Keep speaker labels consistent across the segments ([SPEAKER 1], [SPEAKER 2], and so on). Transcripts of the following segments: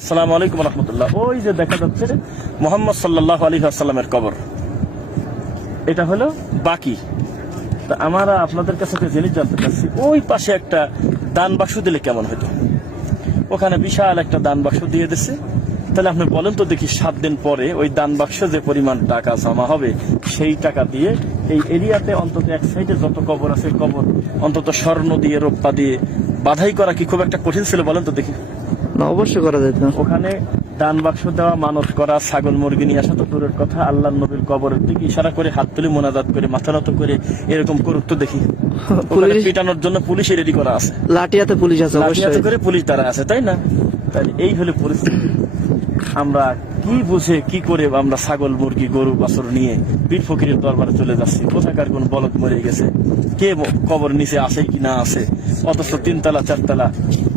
[SPEAKER 1] আসসালামু আলাইকুম রহমতুল্লাহ। ওই যে দেখা যাচ্ছে মোহাম্মদ সাল্লাহ আলী আসাল্লামের কবর। এটা হলো বাকি। তা আমরা আপনাদের কাছে একটা জিনিস জানতে চাচ্ছি, ওই পাশে একটা দান বাক্স দিলে কেমন ওখানে বিশাল একটা দান বাক্স দিয়ে দিছে। তাহলে আপনি বলেন তো দেখি সাত দিন পরে ওই দান বাক্স যে পরিমাণ টাকা জমা হবে, সেই টাকা দিয়ে এই এরিয়াতে অন্তত এক সাইডে যত কবর আছে, কবর অন্তত স্বর্ণ দিয়ে রোপ্পা দিয়ে বাধাই করা কি খুব একটা কঠিন ছিল বলেন তো দেখি।
[SPEAKER 2] অবশ্যই করা যেত
[SPEAKER 1] ওখানে দান বাক্স দেওয়া মানত করা ছাগল মুরগি নিয়ে আসা তো দূরের কথা। আল্লাহ নবীর কবরের দিকে ইশারা করে হাত তুলে মোনাজাত করে মাথা নত করে এরকম করুক তো দেখি। ওখানে পিটানোর জন্য পুলিশ রেডি করা আছে।
[SPEAKER 2] লাঠিয়াতে পুলিশ আছে
[SPEAKER 1] লাঠিয়াতে করে পুলিশ দ্বারা আছে তাই না? তাই এই হলে পরিস্থিতি। আমরা কি বুঝে কি করে আমরা ছাগল মুরগি গরু বাছর নিয়ে বীর ফকিরের দরবারে চলে যাচ্ছি? কোথাকার কোন বলদ মরে গেছে? কে কবর নিচে আছে কি না আছে? অথচ তিনতলা চারতলা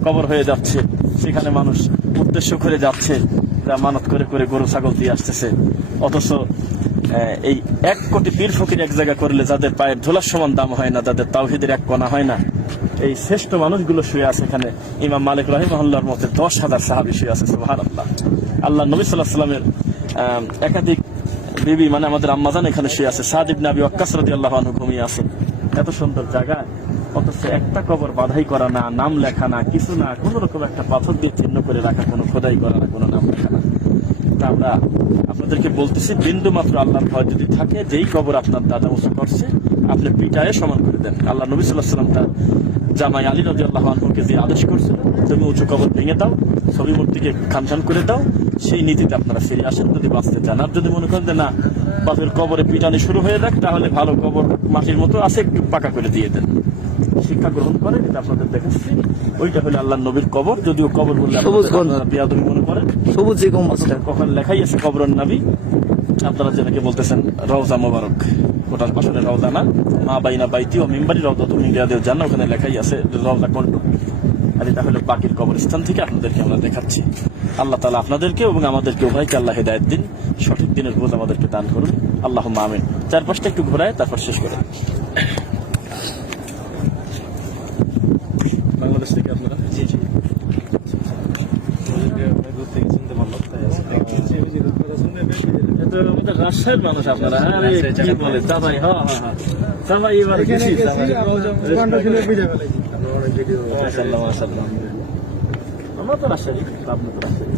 [SPEAKER 1] কবর হয়ে যাচ্ছে। সেখানে মানুষ উদ্দেশ্য করে যাচ্ছে, যা মানত করে করে গরু, ছাগল দিয়ে আসতেছে। অথচ এই এক কোটি পীর ফকির এক জায়গা করলে যাদের পায়ের ধুলার সমান দাম হয় না, যাদের তাওহিদের এক কণা হয় না, এই শ্রেষ্ঠ মানুষগুলো শুয়ে আছে এখানে। ইমাম মালিক রহিমহল্লার মধ্যে দশ হাজার সাহাবি শুয়ে আছে সুবাহান আল্লাহ আল্লাহ নবী সাল্লাহ সাল্লামের একাধিক বিবি মানে আমাদের আম্মাজান এখানে শুয়ে আছে। সাদ ইবনে আবি ওয়াক্কাস রাদিয়াল্লাহু ঘুমিয়ে আছে। এত সুন্দর জায়গা অথচ একটা কবর বাধাই করা না, নাম লেখা না, কিছু না, কোন রকম একটা পাথর দিয়ে চিহ্ন করে রাখা, কোনো খোদাই করা না, কোনো নাম লেখা না। তা আমরা আপনাদেরকে বলতেছি, বিন্দু মাত্র আল্লাহর ভয় যদি থাকে, যেই কবর আপনার দাদা উঁচু করছে, আপনি পিটায়ে সমান করে দেন। আল্লাহ নবী সাল্লাহ সাল্লাম তার জামাই আলী রাজি আল্লাহ আনহুকে যে আদেশ করছিল, তুমি উঁচু কবর ভেঙে দাও, ছবি মূর্তিকে খানখান করে দাও সেই নীতিতে আপনারা ফিরে আসেন যদি বাঁচতে চান। আর যদি মনে করেন যে না বাপের কবরে পিটানি শুরু হয়ে যাক তাহলে ভালো কবর মাটির মতো আছে একটু পাকা করে দিয়ে দেন। শিক্ষা গ্রহণ করেন এটা আপনাদের দেখাচ্ছি। ওইটা হলো আল্লাহ নবীর কবর যদিও কবর বললে। বিয়াদবি মনে করেন।
[SPEAKER 2] সবুজ
[SPEAKER 1] কখন লেখাই আছে কবরন নাবি আপনারা যেটাকে বলতেছেন রওজা মোবারক। ওটার আসলে রওজা না মা বাইনা বাইতি ও মিম্বারি রওজা তুমি ইন্ডিয়াদের জানা ওখানে লেখাই আছে রওজা কন্ট আর এটা হলো বাকির কবরস্থান থেকে আপনাদেরকে আমরা দেখাচ্ছি। আল্লাহ তালা আপনাদেরকে এবং আমাদেরকে উভয়কে আল্লাহ হেদায়ত দিন সঠিক দিনের বোঝ আমাদেরকে দান করুন। আল্লাহ আমিন। চারপাশটা একটু ঘোরায় তারপর শেষ করে। বাংলাদেশ থেকে আপনারা? জি জি। রাজশাহীর মানুষ আপনারা হ্যাঁ কি বলে চাপাই হ্যাঁ হ্যাঁ হ্যাঁ। চাপাই এবার আমরা তো রাজশাহী আপনি তো রাজশাহী